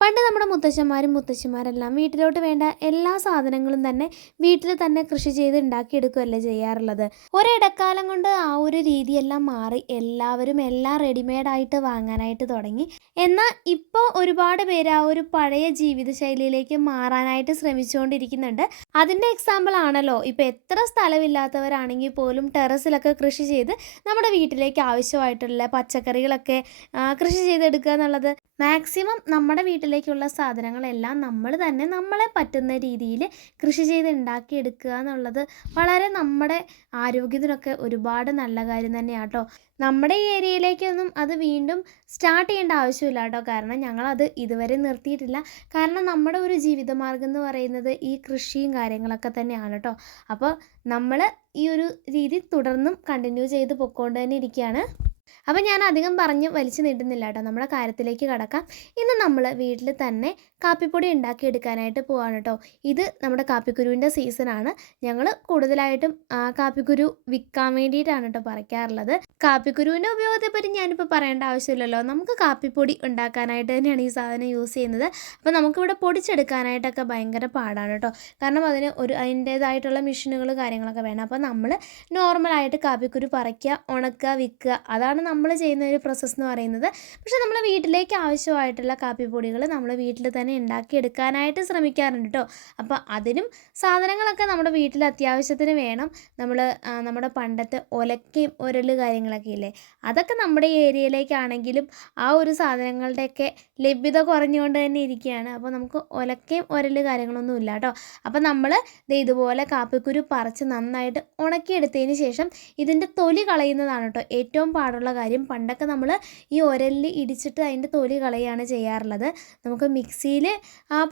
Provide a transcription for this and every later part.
പണ്ട് നമ്മുടെ മുത്തശ്ശന്മാരും മുത്തശ്ശിമാരെല്ലാം വീട്ടിലോട്ട് വേണ്ട എല്ലാ സാധനങ്ങളും തന്നെ വീട്ടിൽ തന്നെ കൃഷി ചെയ്ത് ഉണ്ടാക്കിയെടുക്കുകയല്ലേ ചെയ്യാറുള്ളത്. ഒരിടക്കാലം കൊണ്ട് ആ ഒരു രീതിയെല്ലാം മാറി എല്ലാവരും എല്ലാം റെഡിമെയ്ഡ് ആയിട്ട് വാങ്ങാനായിട്ട് തുടങ്ങി. എന്നാൽ ഇപ്പോൾ ഒരുപാട് പേര് ആ ഒരു പഴയ ജീവിതശൈലിയിലേക്ക് മാറാനായിട്ട് ശ്രമിച്ചുകൊണ്ടിരിക്കുന്നുണ്ട്. അതിന്റെ എക്സാമ്പിൾ ആണല്ലോ ഇപ്പോൾ എത്ര സ്ഥലമില്ലാത്തവരാണെങ്കിൽ പോലും ടെറസിലൊക്കെ കൃഷി ചെയ്ത് നമ്മുടെ വീട്ടിലേക്ക് ആവശ്യമായിട്ടുള്ള പച്ചക്കറികളൊക്കെ കൃഷി ചെയ്തെടുക്കുക എന്നുള്ളത്. മാക്സിമം നമ്മുടെ വീട്ടിലേക്കുള്ള സാധനങ്ങളെല്ലാം നമ്മൾ തന്നെ നമ്മളെ പറ്റുന്ന രീതിയിൽ കൃഷി ചെയ്ത് ഉണ്ടാക്കിയെടുക്കുക എന്നുള്ളത് വളരെ നമ്മുടെ ആരോഗ്യത്തിനൊക്കെ ഒരുപാട് നല്ല കാര്യം തന്നെയാണ് കേട്ടോ നമ്മുടെ ഈ ഏരിയയിലേക്കൊന്നും അത് വീണ്ടും സ്റ്റാർട്ട് ചെയ്യേണ്ട ആവശ്യമില്ല കേട്ടോ. കാരണം ഞങ്ങളത് ഇതുവരെ നിർത്തിയിട്ടില്ല. കാരണം നമ്മുടെ ഒരു ജീവിതമാർഗം എന്ന് പറയുന്നത് ഈ കൃഷിയും കാര്യങ്ങളൊക്കെ തന്നെയാണ് കേട്ടോ. അപ്പോൾ നമ്മൾ ഈ ഒരു രീതി തുടർന്നും കണ്ടിന്യൂ ചെയ്ത് പൊക്കോണ്ട് തന്നെ ഇരിക്കുകയാണ്. അപ്പം ഞാൻ അധികം പറഞ്ഞ് വലിച്ചു നീട്ടുന്നില്ല കേട്ടോ. നമ്മുടെ കാര്യത്തിലേക്ക് കടക്കാം. ഇന്ന് നമ്മൾ വീട്ടിൽ തന്നെ കാപ്പിപ്പൊടി ഉണ്ടാക്കിയെടുക്കാനായിട്ട് പോവാണ് കേട്ടോ. ഇത് നമ്മുടെ കാപ്പിക്കുരുവിന്റെ സീസണാണ് ഞങ്ങൾ കൂടുതലായിട്ടും കാപ്പിക്കുരു വിൽക്കാൻ വേണ്ടിയിട്ടാണ് കേട്ടോ പറിക്കാറുള്ളത്. കാപ്പിക്കുരുവിന്റെ ഉപയോഗത്തെപ്പറ്റി ഞാനിപ്പോൾ പറയേണ്ട ആവശ്യമില്ലല്ലോ. നമുക്ക് കാപ്പിപ്പൊടി ഉണ്ടാക്കാനായിട്ട് തന്നെയാണ് ഈ സാധനം യൂസ് ചെയ്യുന്നത്. അപ്പോൾ നമുക്കിവിടെ പൊടിച്ചെടുക്കാനായിട്ടൊക്കെ ഭയങ്കര പാടാണ് കേട്ടോ. കാരണം അതിന് ഒരു അതിന്റേതായിട്ടുള്ള മെഷീനുകൾ കാര്യങ്ങളൊക്കെ വേണം. അപ്പോൾ നമ്മൾ നോർമലായിട്ട് കാപ്പിക്കുരു പറിക്കുക ഉണക്കുക വിൽക്കുക. അതാണ് നമ്മൾ ചെയ്യുന്ന ഒരു പ്രോസസ്സ് എന്ന് പറയുന്നത്. പക്ഷേ നമ്മൾ വീട്ടിലേക്ക് ആവശ്യമായിട്ടുള്ള കാപ്പിപ്പൊടികൾ നമ്മൾ വീട്ടിൽ തന്നെ ഉണ്ടാക്കിയെടുക്കാനായിട്ട് ശ്രമിക്കാറുണ്ട് കേട്ടോ അപ്പോൾ അതിനും സാധനങ്ങളൊക്കെ നമ്മുടെ വീട്ടിൽ അത്യാവശ്യത്തിന് വേണം. നമ്മൾ നമ്മുടെ പണ്ടത്തെ ഒലക്കയും ഉരൽ കാര്യങ്ങളൊക്കെ ഇല്ലേ? അതൊക്കെ നമ്മുടെ ഏരിയയിലേക്കാണെങ്കിലും ആ ഒരു സാധനങ്ങളുടെയൊക്കെ ലഭ്യത കുറഞ്ഞുകൊണ്ട് തന്നെ ഇരിക്കുകയാണ്. അപ്പോൾ നമുക്ക് ഒലക്കയും ഉരൽ കാര്യങ്ങളൊന്നും ഇല്ല കേട്ടോ അപ്പോൾ നമ്മൾ ഇതുപോലെ കാപ്പിക്കുരു പറിച്ച് നന്നായിട്ട് ഉണക്കിയെടുത്തതിന് ശേഷം ഇതിന്റെ തൊലി കളയുന്നതാണ് കേട്ടോ ഏറ്റവും പാടുള്ള കാര്യം പണ്ടൊക്കെ നമ്മൾ ഈ ഉരലിൽ ഇടിച്ചിട്ട് അതിന്റെ തൊലി കളയുകയാണ് ചെയ്യാറുള്ളത്. നമുക്ക് മിക്സിയിൽ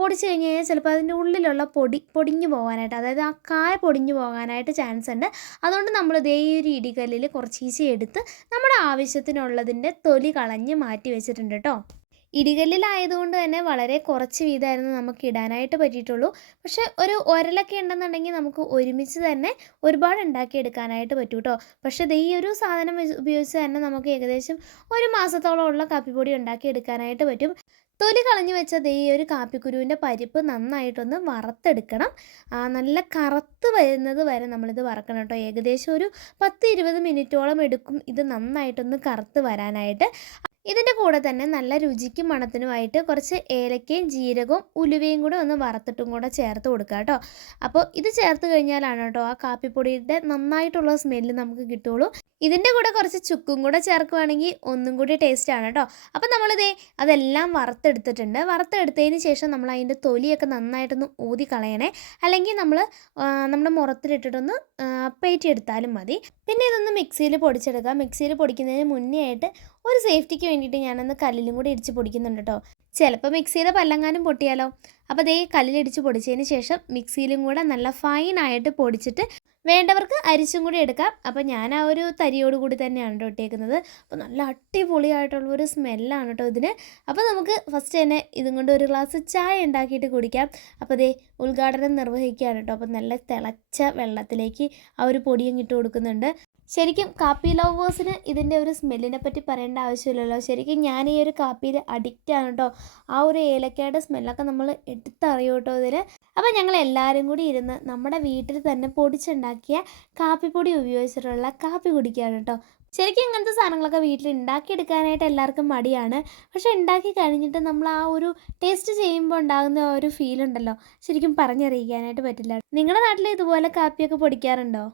പൊടിച്ച് കഴിഞ്ഞ് കഴിഞ്ഞാൽ ചിലപ്പോൾ അതിന്റെ ഉള്ളിലുള്ള പൊടി പൊടിഞ്ഞു പോകാനായിട്ട് അതായത് ആ കായ പൊടിഞ്ഞു പോകാനായിട്ട് ചാൻസ് ഉണ്ട്. അതുകൊണ്ട് നമ്മൾ ഇതേ ഒരു ഇടികല്ലിൽ കുറച്ച് ഈസി എടുത്ത് നമ്മുടെ ആവശ്യത്തിനുള്ളതിന്റെ തൊലി കളഞ്ഞ് മാറ്റി വെച്ചിട്ടുണ്ട് കേട്ടോ ഇടികല്ലിലായതുകൊണ്ട് തന്നെ വളരെ കുറച്ച് വീതമായിരുന്നു നമുക്ക് ഇടാനായിട്ട് പറ്റിയിട്ടുള്ളൂ. പക്ഷെ ഒരു ഒരലൊക്കെ ഉണ്ടെന്നുണ്ടെങ്കിൽ നമുക്ക് ഒരുമിച്ച് തന്നെ ഒരുപാട് ഉണ്ടാക്കിയെടുക്കാനായിട്ട് പറ്റും കേട്ടോ പക്ഷേ ഈ ഒരു സാധനം ഉപയോഗിച്ച് തന്നെ നമുക്ക് ഏകദേശം ഒരു മാസത്തോളമുള്ള കാപ്പിപ്പൊടി ഉണ്ടാക്കിയെടുക്കാനായിട്ട് പറ്റും. തൊലി കളഞ്ഞു വെച്ച ദേ ഈ ഒരു കാപ്പിക്കുരുവിന്റെ പരിപ്പ് നന്നായിട്ടൊന്ന് വറുത്തെടുക്കണം. നല്ല കറുത്ത് വരുന്നത് വരെ നമ്മളിത് വറക്കണം കേട്ടോ ഏകദേശം ഒരു പത്ത് ഇരുപത് മിനിറ്റോളം എടുക്കും ഇത് നന്നായിട്ടൊന്ന് കറുത്ത് വരാനായിട്ട്. ഇതിന്റെ കൂടെ തന്നെ നല്ല രുചിക്കും മണത്തിനുമായിട്ട് കുറച്ച് ഏലക്കയും ജീരകവും ഉലുവയും കൂടെ ഒന്ന് വറുത്തിട്ടും കൂടെ ചേർത്ത് കൊടുക്കുക കേട്ടോ. അപ്പോൾ ഇത് ചേർത്ത് കഴിഞ്ഞാലാണ് കേട്ടോ ആ കാപ്പിപ്പൊടിയുടെ നന്നായിട്ടുള്ള സ്മെല്ല് നമുക്ക് കിട്ടുള്ളൂ ഇതിന്റെ കൂടെ കുറച്ച് ചുക്കും കൂടെ ചേർക്കുവാണെങ്കിൽ ഒന്നും കൂടി ടേസ്റ്റ് ആണ് കേട്ടോ അപ്പോൾ നമ്മളിതേ അതെല്ലാം വറുത്തെടുത്തിട്ടുണ്ട്. വറുത്തെടുത്തതിന് ശേഷം നമ്മൾ അതിന്റെ തൊലിയൊക്കെ നന്നായിട്ടൊന്ന് ഊതി കളയണേ. അല്ലെങ്കിൽ നമ്മൾ നമ്മുടെ മുറത്തിലിട്ടിട്ടൊന്ന് പേറ്റി എടുത്താലും മതി. പിന്നെ ഇതൊന്ന് മിക്സിയിൽ പൊടിച്ചെടുക്കാം മിക്സിയിൽ പൊടിക്കുന്നതിന് മുന്നേ ആയിട്ട് ഒരു സേഫ്റ്റിക്ക് വേണ്ടിയിട്ട് ഞാനൊന്ന് കല്ലിലും കൂടി ഇടിച്ച് പൊടിക്കുന്നുണ്ട് കേട്ടോ ചിലപ്പോൾ മിക്സിയുടെ പല്ലങ്ങാനും പൊട്ടിയാലോ. അപ്പോൾ ദേ കല്ലിലിടിച്ച് പൊടിച്ചതിന് ശേഷം മിക്സിയിലും കൂടെ നല്ല ഫൈനായിട്ട് പൊടിച്ചിട്ട് വേണ്ടവർക്ക് അരിച്ചും കൂടി എടുക്കാം. അപ്പോൾ ഞാൻ ആ ഒരു തരിയോട് കൂടി തന്നെയാണ് കേട്ടോ ഇട്ടേക്കുന്നത്. അപ്പോൾ നല്ല അടിപൊളിയായിട്ടുള്ള ഒരു സ്മെല്ലാണ് കേട്ടോ ഇതിന്. അപ്പോൾ നമുക്ക് ഫസ്റ്റ് തന്നെ ഇതും കൊണ്ട് ഒരു ഗ്ലാസ് ചായ ഉണ്ടാക്കിയിട്ട് കുടിക്കാം. അപ്പോൾ അതേ ഉദ്ഘാടനം നിർവഹിക്കുകയാണ് കേട്ടോ അപ്പോൾ നല്ല തിളച്ച വെള്ളത്തിലേക്ക് ആ ഒരു പൊടിയും ഇട്ട് കൊടുക്കുന്നുണ്ട്. ശരിക്കും കാപ്പി ലവേഴ്സിന് ഇതിന്റെ ഒരു സ്മെല്ലിനെ പറ്റി പറയേണ്ട ആവശ്യമില്ലല്ലോ. ശരിക്കും ഞാൻ ഈ ഒരു കാപ്പിയിൽ അഡിക്റ്റ് ആണ് കേട്ടോ ആ ഒരു ഏലക്കയുടെ സ്മെല്ലൊക്കെ നമ്മൾ എടുത്തറിയും കേട്ടോ ഇതിൽ അപ്പോൾ ഞങ്ങൾ എല്ലാവരും കൂടി ഇരുന്ന് നമ്മുടെ വീട്ടിൽ തന്നെ പൊടിച്ചുണ്ടാക്കിയ കാപ്പിപ്പൊടി ഉപയോഗിച്ചിട്ടുള്ള കാപ്പി കുടിക്കുകയാണ് കേട്ടോ. ശരിക്കും ഇങ്ങനത്തെ സാധനങ്ങളൊക്കെ വീട്ടിൽ ഉണ്ടാക്കിയെടുക്കാനായിട്ട് എല്ലാവർക്കും മടിയാണ്. പക്ഷെ ഉണ്ടാക്കി കഴിഞ്ഞിട്ട് നമ്മൾ ആ ഒരു ടേസ്റ്റ് ചെയ്യുമ്പോൾ ഉണ്ടാകുന്ന ഒരു ഫീൽ ഉണ്ടല്ലോ. ശരിക്കും പറഞ്ഞറിയിക്കാനായിട്ട് പറ്റില്ല. നിങ്ങളുടെ നാട്ടിൽ ഇതുപോലെ കാപ്പിയൊക്കെ പൊടിക്കാറുണ്ടോ?